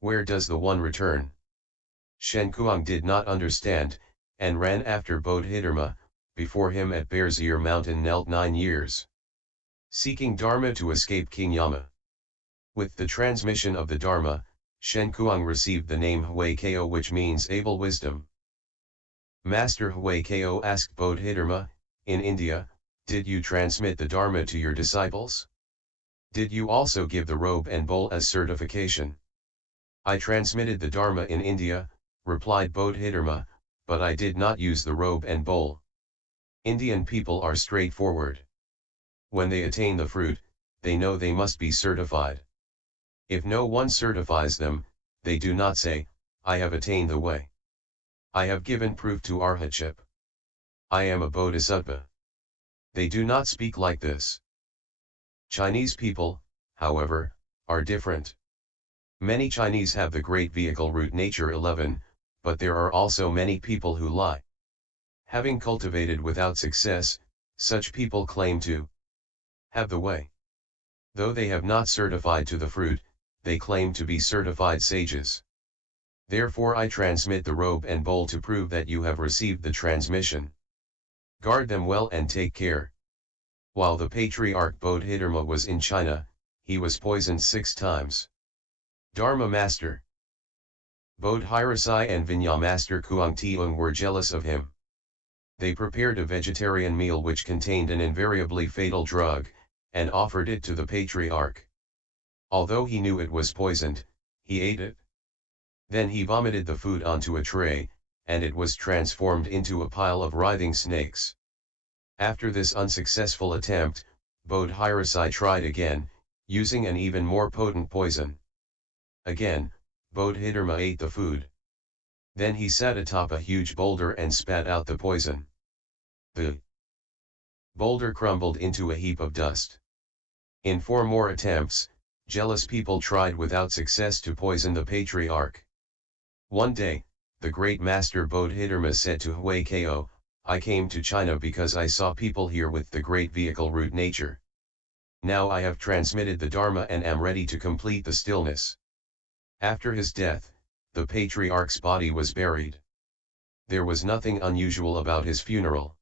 Where does the one return? Shen Kuang did not understand, and ran after Bodhidharma. Before him at Bear's Ear Mountain knelt 9 years, seeking Dharma to escape King Yama. With the transmission of the Dharma, Shen Kuang received the name Hui Ko, which means able wisdom. Master Hui Ko asked Bodhidharma, in India, did you transmit the Dharma to your disciples? Did you also give the robe and bowl as certification? I transmitted the Dharma in India, replied Bodhidharma, but I did not use the robe and bowl. Indian people are straightforward. When they attain the fruit, they know they must be certified. If no one certifies them, they do not say, I have attained the way. I have given proof to arhatship. I am a bodhisattva. They do not speak like this. Chinese people, however, are different. Many Chinese have the great vehicle root nature 11, but there are also many people who lie. Having cultivated without success, such people claim to have the way. Though they have not certified to the fruit, they claim to be certified sages. Therefore I transmit the robe and bowl to prove that you have received the transmission. Guard them well and take care. While the Patriarch Bodhidharma was in China, he was poisoned 6 times. Dharma Master Bodhirasai and Vinaya Master Kuang Tiong were jealous of him. They prepared a vegetarian meal which contained an invariably fatal drug, and offered it to the Patriarch. Although he knew it was poisoned, he ate it. Then he vomited the food onto a tray, and it was transformed into a pile of writhing snakes. After this unsuccessful attempt, Bodhirasai tried again, using an even more potent poison. Again, Bodhidharma ate the food. Then he sat atop a huge boulder and spat out the poison. The boulder crumbled into a heap of dust. In 4 more attempts, jealous people tried without success to poison the Patriarch. One day, the great master Bodhidharma said to Hui Ko, I came to China because I saw people here with the great vehicle root nature. Now I have transmitted the Dharma and am ready to complete the stillness. After his death, the Patriarch's body was buried. There was nothing unusual about his funeral.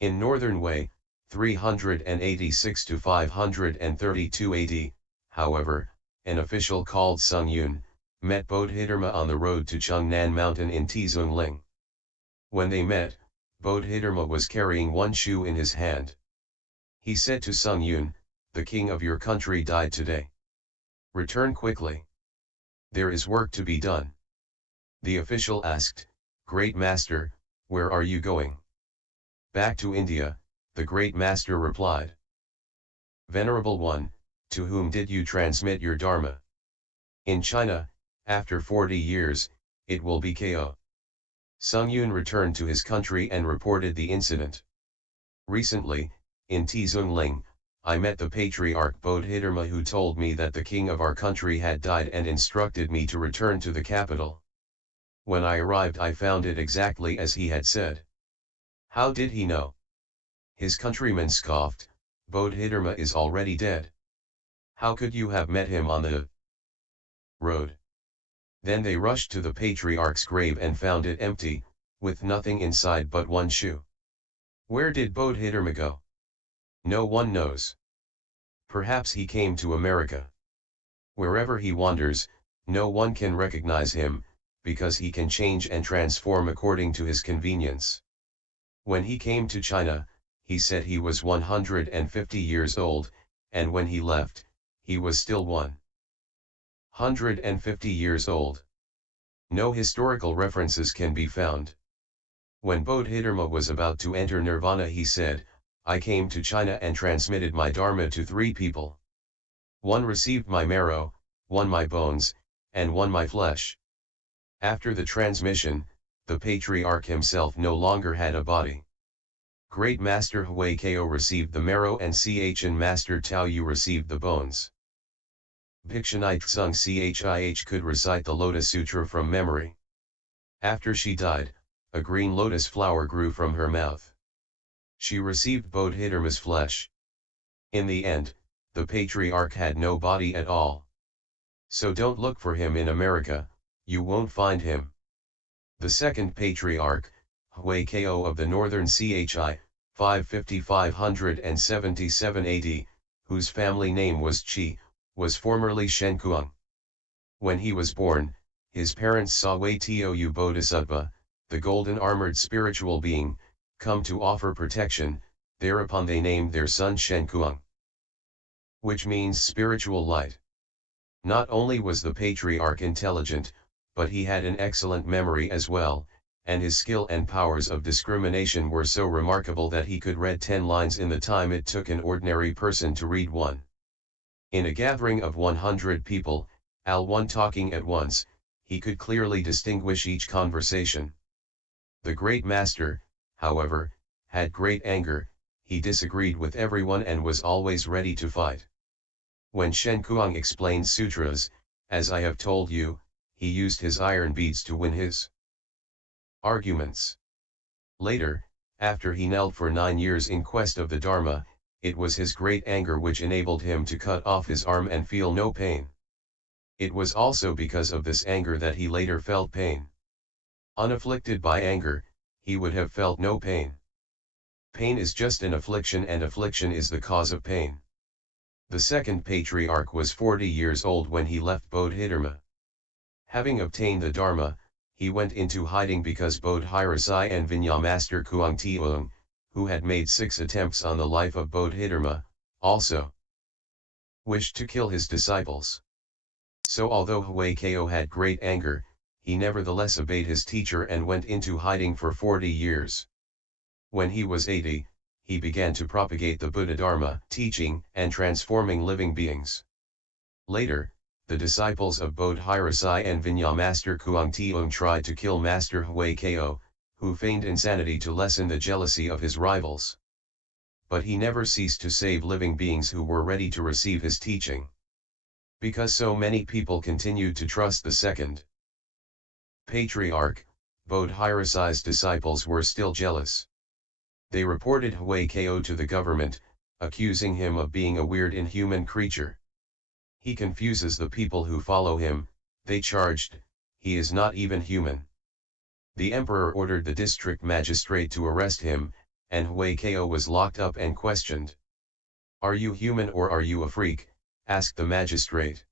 In Northern Wei, 386 to 532 AD, however, an official called Sung Yun, met Bodhidharma on the road to Chengnan Mountain in Tizungling. When they met, Bodhidharma was carrying one shoe in his hand. He said to Sung Yun, the king of your country died today. Return quickly. There is work to be done. The official asked, Great Master, where are you going? Back to India, the Great Master replied. Venerable One, to whom did you transmit your Dharma? In China, after 40 years, it will be KO. Sung Yun returned to his country and reported the incident. Recently, in Tizungling, I met the Patriarch Bodhidharma who told me that the king of our country had died and instructed me to return to the capital. When I arrived I found it exactly as he had said. How did he know? His countrymen scoffed, Bodhidharma is already dead. How could you have met him on the road? Then they rushed to the Patriarch's grave and found it empty, with nothing inside but one shoe. Where did Bodhidharma go? No one knows. Perhaps he came to America. Wherever he wanders, no one can recognize him, because he can change and transform according to his convenience. When he came to China, he said he was 150 years old, and when he left, he was still 150 years old. No historical references can be found. When Bodhidharma was about to enter Nirvana he said, I came to China and transmitted my Dharma to 3 people. One received my marrow, one my bones, and one my flesh. After the transmission, the Patriarch himself no longer had a body. Great Master Hui Ko received the marrow and Ch'en Master Tao Yu received the bones. Bhikshunite Sung Chih could recite the Lotus Sutra from memory. After she died, a green lotus flower grew from her mouth. She received Bodhidharma's flesh. In the end, the Patriarch had no body at all. So don't look for him in America, you won't find him. The Second Patriarch, Hui Ko of the Northern Chi, 550-577 AD, whose family name was Chi, was formerly Shen Kuang. When he was born, his parents saw Wei Tou Bodhisattva, the golden armored spiritual being, come to offer protection, thereupon they named their son Shen Kuang, which means spiritual light. Not only was the patriarch intelligent, but he had an excellent memory as well, and his skill and powers of discrimination were so remarkable that he could read 10 lines in the time it took an ordinary person to read one. In a gathering of 100 people, one talking at once, he could clearly distinguish each conversation. The great master, however, had great anger, he disagreed with everyone and was always ready to fight. When Shen Kuang explained sutras, as I have told you, he used his iron beads to win his arguments. Later, after he knelt for 9 years in quest of the Dharma, it was his great anger which enabled him to cut off his arm and feel no pain. It was also because of this anger that he later felt pain. Unafflicted by anger, he would have felt no pain. Pain is just an affliction, and affliction is the cause of pain. The Second Patriarch was 40 years old when he left Bodhidharma. Having obtained the Dharma, he went into hiding because Bodhirasai and Vinaya Master Kuang Tiong, who had made 6 attempts on the life of Bodhidharma, also wished to kill his disciples. So although Hui Ko had great anger, he nevertheless obeyed his teacher and went into hiding for 40 years. When he was 80, he began to propagate the Buddha Dharma, teaching and transforming living beings. Later, the disciples of Bodhirasai and Vinaya Master Kuang Tiong tried to kill Master Hui Ko, who feigned insanity to lessen the jealousy of his rivals. But he never ceased to save living beings who were ready to receive his teaching. Because so many people continued to trust the Second Patriarch, Bodhirasai's disciples were still jealous. They reported Hui Ko to the government, accusing him of being a weird inhuman creature. He confuses the people who follow him, they charged, he is not even human. The emperor ordered the district magistrate to arrest him, and Hui Ko was locked up and questioned. "Are you human or are you a freak?" asked the magistrate.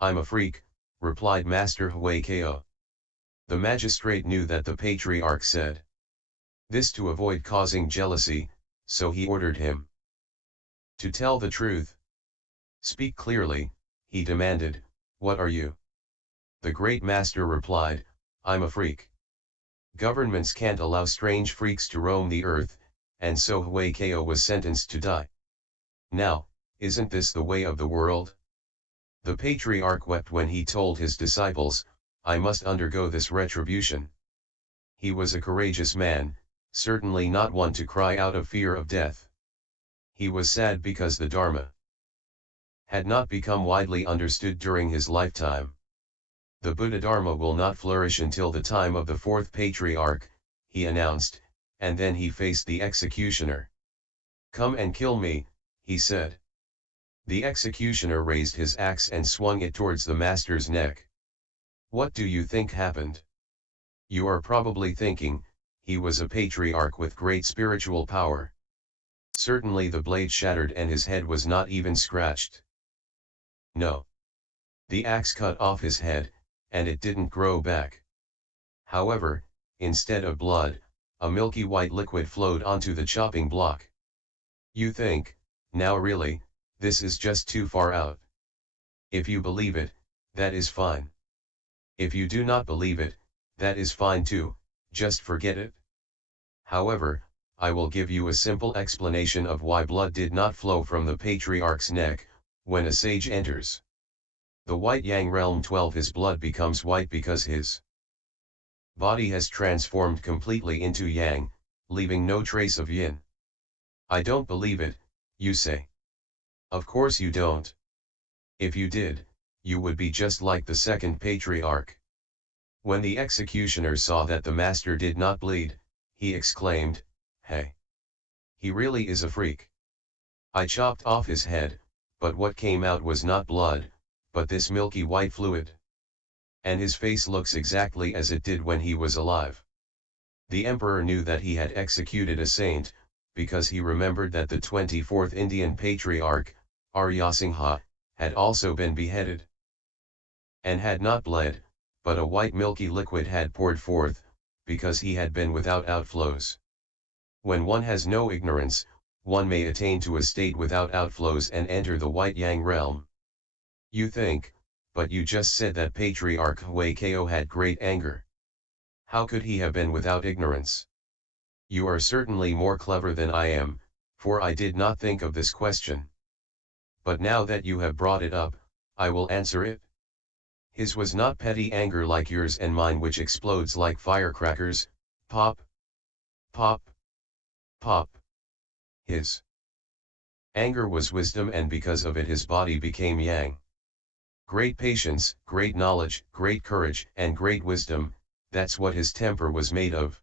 "I'm a freak," replied Master Hui Ko. The magistrate knew that the patriarch said this to avoid causing jealousy, so he ordered him to tell the truth. "Speak clearly," he demanded, "what are you?" The great master replied, "I'm a freak. Governments can't allow strange freaks to roam the earth," and so Hui Ko was sentenced to die. Now, isn't this the way of the world? The patriarch wept when he told his disciples, "I must undergo this retribution." He was a courageous man, certainly not one to cry out of fear of death. He was sad because the Dharma had not become widely understood during his lifetime. The Buddha Dharma will not flourish until the time of the Fourth Patriarch, he announced, and then he faced the executioner. "Come and kill me," he said. The executioner raised his axe and swung it towards the master's neck. What do you think happened? You are probably thinking, he was a patriarch with great spiritual power. Certainly the blade shattered and his head was not even scratched. No. The axe cut off his head, and it didn't grow back. However, instead of blood, a milky white liquid flowed onto the chopping block. You think, now really, this is just too far out. If you believe it, that is fine. If you do not believe it, that is fine too, just forget it. However, I will give you a simple explanation of why blood did not flow from the patriarch's neck, when a sage enters the white yang realm 12, his blood becomes white because his body has transformed completely into yang, leaving no trace of yin. I don't believe it, you say. Of course you don't. If you did, you would be just like the Second Patriarch. When the executioner saw that the master did not bleed, he exclaimed, "Hey! He really is a freak. I chopped off his head, but what came out was not blood, but this milky white fluid. And his face looks exactly as it did when he was alive. The emperor knew that he had executed a saint, because he remembered that the 24th Indian Patriarch, Aryasingha, had also been beheaded. And had not bled, but a white milky liquid had poured forth, because he had been without outflows. When one has no ignorance, one may attain to a state without outflows and enter the white yang realm. You think, but you just said that Patriarch Huaycao had great anger. How could he have been without ignorance? You are certainly more clever than I am, for I did not think of this question. But now that you have brought it up, I will answer it. His was not petty anger like yours and mine, which explodes like firecrackers, pop, pop, pop. His anger was wisdom, and because of it his body became yang. Great patience, great knowledge, great courage, and great wisdom, that's what his temper was made of.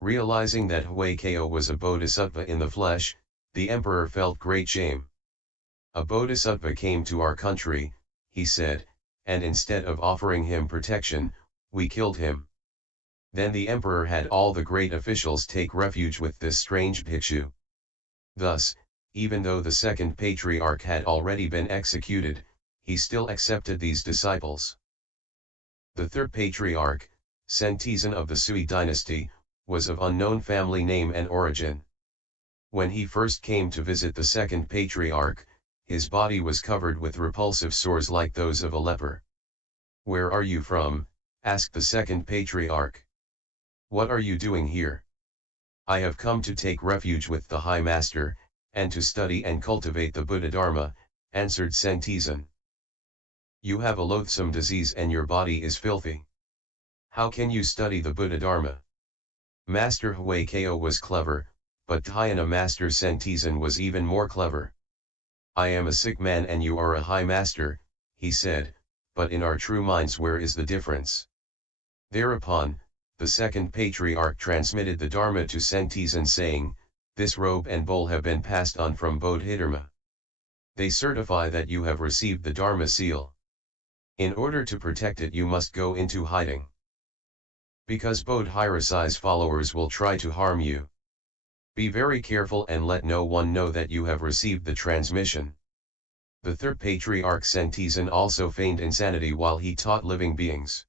Realizing that Huaycao was a bodhisattva in the flesh, the emperor felt great shame. A bodhisattva came to our country, he said, and instead of offering him protection, we killed him. Then the emperor had all the great officials take refuge with this strange bhikshu. Thus, even though the second patriarch had already been executed, he still accepted these disciples. The third patriarch, Seng Ts'an of the Sui dynasty, was of unknown family name and origin. When he first came to visit the second patriarch, his body was covered with repulsive sores like those of a leper. "Where are you from?" asked the second patriarch. "What are you doing here?" "I have come to take refuge with the High Master, and to study and cultivate the Buddha Dharma," answered Seng Ts'an. "You have a loathsome disease and your body is filthy. How can you study the Buddha Dharma?" Master Huaycao was clever, but Dhyana Master Seng Ts'an was even more clever. "I am a sick man and you are a high master," he said, "but in our true minds where is the difference?" Thereupon, the second patriarch transmitted the Dharma to Seng Ts'an, saying, "This robe and bowl have been passed on from Bodhidharma. They certify that you have received the Dharma seal. In order to protect it you must go into hiding. Because Bodhirasi's followers will try to harm you. Be very careful and let no one know that you have received the transmission." The third patriarch Seng Ts'an also feigned insanity while he taught living beings.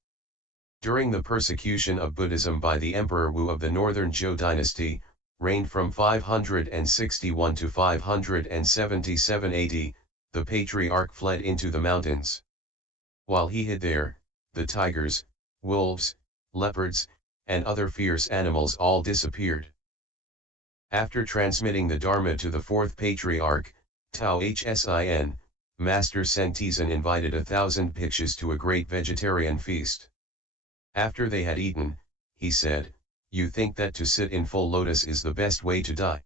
During the persecution of Buddhism by the Emperor Wu of the Northern Zhou dynasty, reigned from 561 to 577 AD, the patriarch fled into the mountains. While he hid there, the tigers, wolves, leopards, and other fierce animals all disappeared. After transmitting the Dharma to the fourth patriarch, Tao Hsin, Master Seng Ts'an invited 1,000 Bhikshus to a great vegetarian feast. After they had eaten, he said, "You think that to sit in full lotus is the best way to die?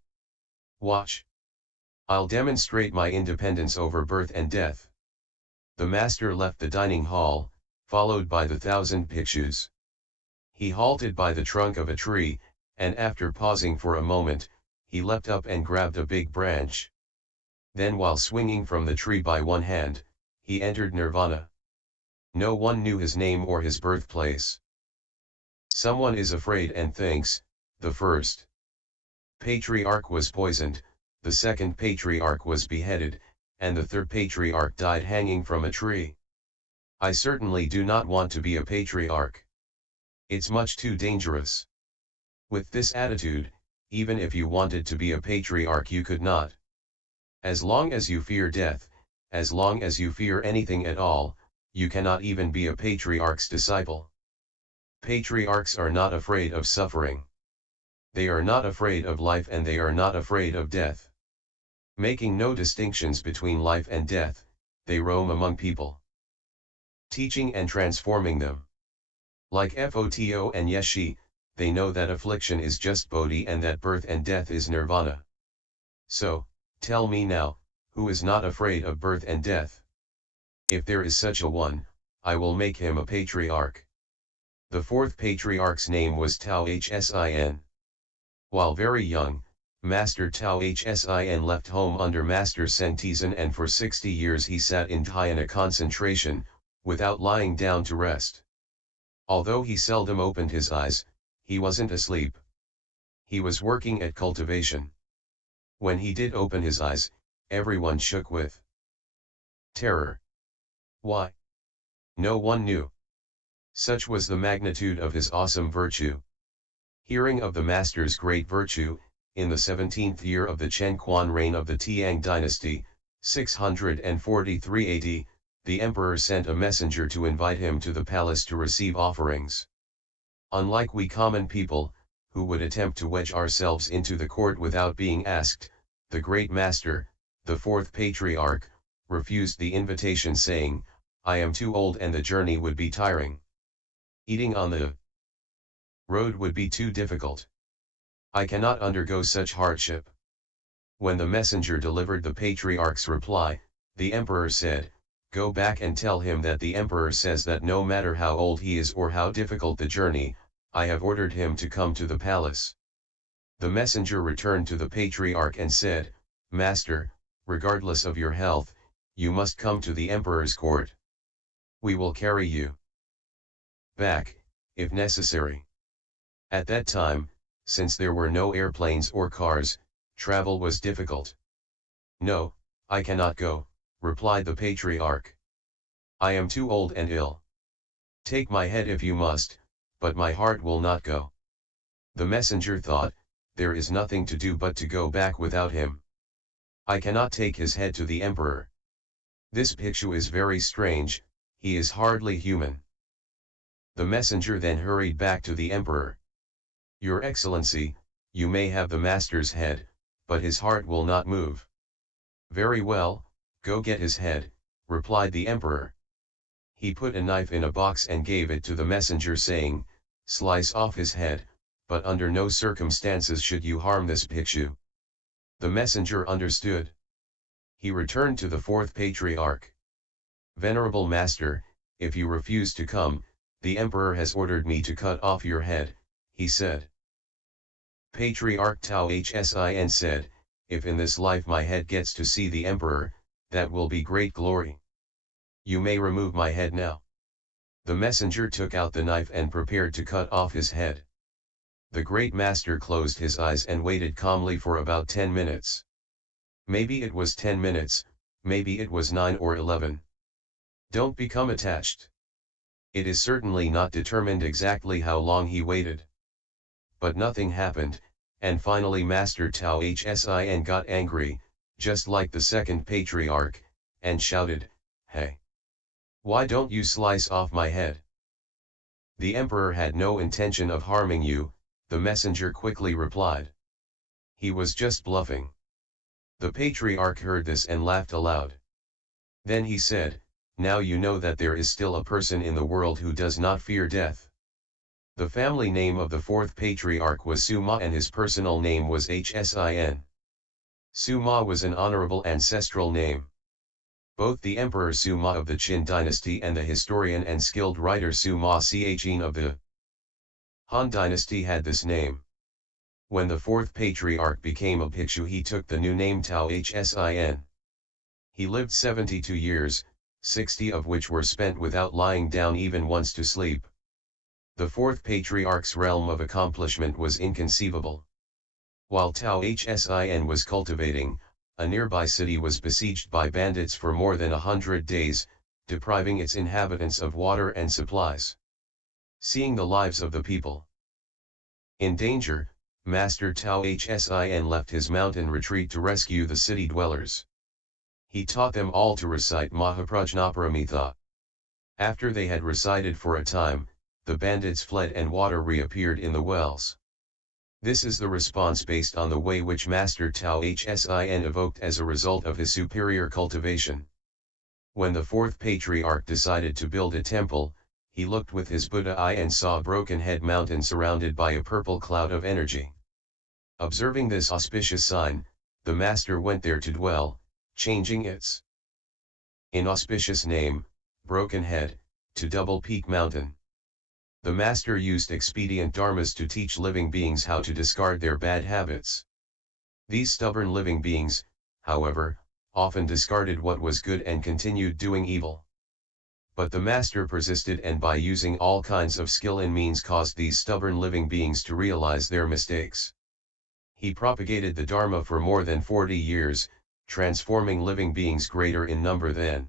Watch. I'll demonstrate my independence over birth and death." The master left the dining hall, followed by the 1,000 Bhikshus. He halted by the trunk of a tree, and after pausing for a moment, he leapt up and grabbed a big branch. Then while swinging from the tree by one hand, he entered Nirvana. No one knew his name or his birthplace. Someone is afraid and thinks, the first patriarch was poisoned, the second patriarch was beheaded, and the third patriarch died hanging from a tree. I certainly do not want to be a patriarch. It's much too dangerous. With this attitude, even if you wanted to be a patriarch you could not. As long as you fear death, as long as you fear anything at all, you cannot even be a patriarch's disciple. Patriarchs are not afraid of suffering. They are not afraid of life and they are not afraid of death. Making no distinctions between life and death, they roam among people, teaching and transforming them. Like Photo and Yeshi, they know that affliction is just Bodhi and that birth and death is Nirvana. So, tell me now, who is not afraid of birth and death? If there is such a one, I will make him a patriarch. The fourth patriarch's name was Tao Hsin. While very young, Master Tao Hsin left home under Master Seng Ts'an, and for 60 years he sat in dhyana concentration, without lying down to rest. Although he seldom opened his eyes, he wasn't asleep. He was working at cultivation. When he did open his eyes, everyone shook with terror. Why? No one knew. Such was the magnitude of his awesome virtue. Hearing of the Master's great virtue, in the 17th year of the Chen Quan reign of the Tiang dynasty, 643 AD, the emperor sent a messenger to invite him to the palace to receive offerings. Unlike we common people, who would attempt to wedge ourselves into the court without being asked, the great master, the Fourth Patriarch, refused the invitation, saying, "I am too old and the journey would be tiring. Eating on the road would be too difficult. I cannot undergo such hardship." When the messenger delivered the Patriarch's reply, the emperor said, "Go back and tell him that the emperor says that no matter how old he is or how difficult the journey, I have ordered him to come to the palace." The messenger returned to the Patriarch and said, "Master, regardless of your health, you must come to the emperor's court. We will carry you back, if necessary." At that time, since there were no airplanes or cars, travel was difficult. "No, I cannot go," replied the Patriarch. "I am too old and ill. Take my head if you must, but my heart will not go." The messenger thought, there is nothing to do but to go back without him. I cannot take his head to the emperor. This bhikshu is very strange, he is hardly human. The messenger then hurried back to the emperor. "Your Excellency, you may have the master's head, but his heart will not move." "Very well, go get his head," replied the emperor. He put a knife in a box and gave it to the messenger, saying, "Slice off his head, but under no circumstances should you harm this bhikshu." The messenger understood. He returned to the Fourth Patriarch. "Venerable Master, if you refuse to come, the emperor has ordered me to cut off your head," he said. Patriarch Tao Hsin said, "If in this life my head gets to see the emperor, that will be great glory. You may remove my head now." The messenger took out the knife and prepared to cut off his head. The great master closed his eyes and waited calmly for about 10 minutes. Maybe it was 10 minutes, maybe it was 9 or 11. Don't become attached. It is certainly not determined exactly how long he waited. But nothing happened, and finally Master Tao Hsin got angry, just like the Second Patriarch, and shouted, "Hey! Why don't you slice off my head?" "The emperor had no intention of harming you," the messenger quickly replied. "He was just bluffing." The Patriarch heard this and laughed aloud. Then he said, "Now you know that there is still a person in the world who does not fear death." The family name of the Fourth Patriarch was Suma and his personal name was Hsin. Suma was an honorable ancestral name. Both the Emperor Suma of the Qin dynasty and the historian and skilled writer Suma Ch'in of the Han dynasty had this name. When the Fourth Patriarch became a bhikshu, he took the new name Tao Hsin. He lived 72 years, 60 of which were spent without lying down even once to sleep. The Fourth Patriarch's realm of accomplishment was inconceivable. While Tao Hsin was cultivating, a nearby city was besieged by bandits for more than 100 days, depriving its inhabitants of water and supplies. Seeing the lives of the people in danger, Master Tao Hsin left his mountain retreat to rescue the city dwellers. He taught them all to recite Mahaprajnaparamita. After they had recited for a time, the bandits fled and water reappeared in the wells. This is the response based on the way which Master Tao Hsin evoked as a result of his superior cultivation. When the Fourth Patriarch decided to build a temple, he looked with his Buddha eye and saw a broken head mountain surrounded by a purple cloud of energy. Observing this auspicious sign, the master went there to dwell, changing its inauspicious name, Broken Head, to Double Peak Mountain. The master used expedient dharmas to teach living beings how to discard their bad habits. These stubborn living beings, however, often discarded what was good and continued doing evil. But the master persisted, and by using all kinds of skill and means caused these stubborn living beings to realize their mistakes. He propagated the Dharma for more than 40 years, transforming living beings greater in number than